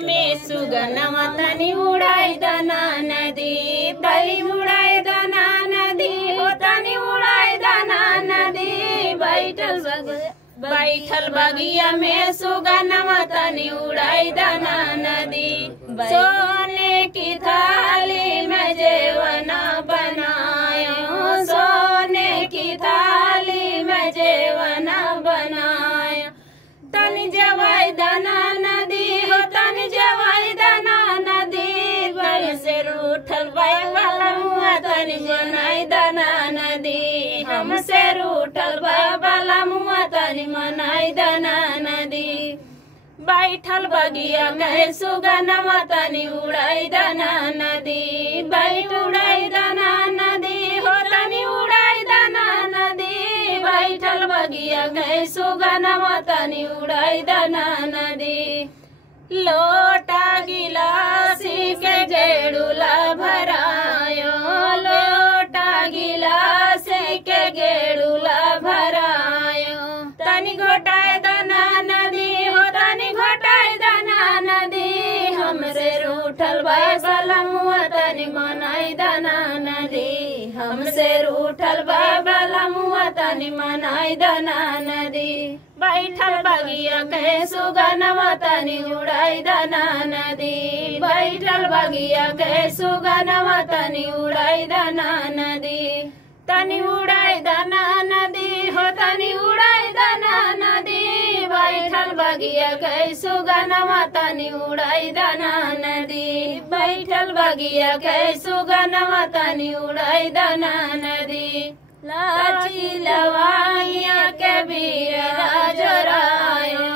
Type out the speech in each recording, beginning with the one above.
में सुगनमा तनी उड़ाई दना नदी, तनी उड़ाई दना नदी हो, तनी उड़ाई दना नदी। बैठल बगिया में सुगनमा तनी उड़ाई दना नदी। सोने की थाली में जेवना बनायो, सोने की थाली में जेवना बनायो। तनी जवाई दना नदी हो, तनी जवाई दना नदी। बल से रूठल वाला मुआ तनी मनाई दना नदी, हमसे रूठल वाला मुआ तनी मनाई दना नदी। बैठल बगिया में सुगनमा तनी उड़ाई दना नदी, बैठ उड़ाई दना नदी हो, तनी उड़ाई दना नदी। बैठल बगिया में सुगनमा तनी उड़ाई दना नदी। लोटा गिलासी के गेड़ुला भरायो, लोटा गिलासी के गेड़ुला भरायो। तनी घोटाए दना नदी हो, तनी घोटाए दना नदी। हमसे रूठल बाबला मुआ तनी मनाई दना नदी, हमसे रूठल बाबला मुआ तनी मनाई दना नदी। बैठल बगिया के सुगनमा तनी उड़ाई दना नदी, बैठल बगिया के सुगनमा तनी उड़ाई दना नदी। तनी उड़ाई दना नदी हो, तनी उड़ाई दना नदी। बैठल बगिया के सुगनमा तनी उड़ाई दना नदी, बैठल बगिया के सुगनमा तनी उड़ाई दना नदी। लाची लवांगिया के बीरा जोरायो,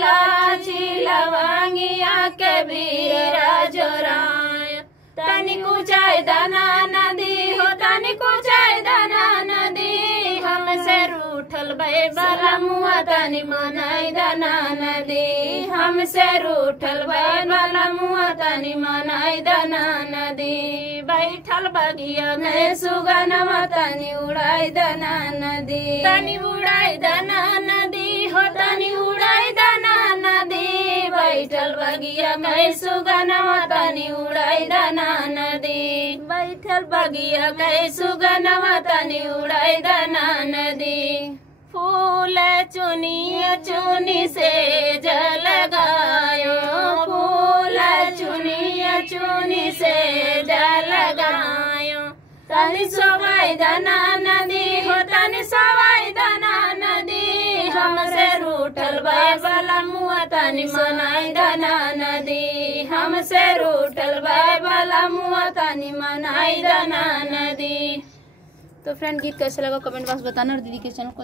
लाची लवांगिया के बीरा जोरायो। तनी कुचाई दना नदी हो, तनी कुचाई दना नदी। हमसे रूठल वाला मुआ तनी मनाई दना नदी, हमसे रूठल वाला मुआ तनी मनाई दना नदी। बैठल बगिया में सुगनमा तनी उड़ाई दना नदी, तनी उड़ाई दना नदी हो, तनी उड़ाई दना नदी। बैठल बगिया में सुगनमा तनी उड़ाई दना नदी, बैठल बगिया में सुगनमा तनी उड़ाई दना नदी। फूल चुनी चुनी से जल गायो, फूल चुनी चुनी से जल गायो। तनी सवाई दना नदी हो, तनी सवाई दना नदी। हमसे रूठल वाला मुआ तनी मनाई दना नदी, हमसे रूठल वाला मुआ तनी मनाई दना नदी। तो फ्रेंड गीत कैसा लगा कमेंट बॉक्स बताना और दीदी के चैनल को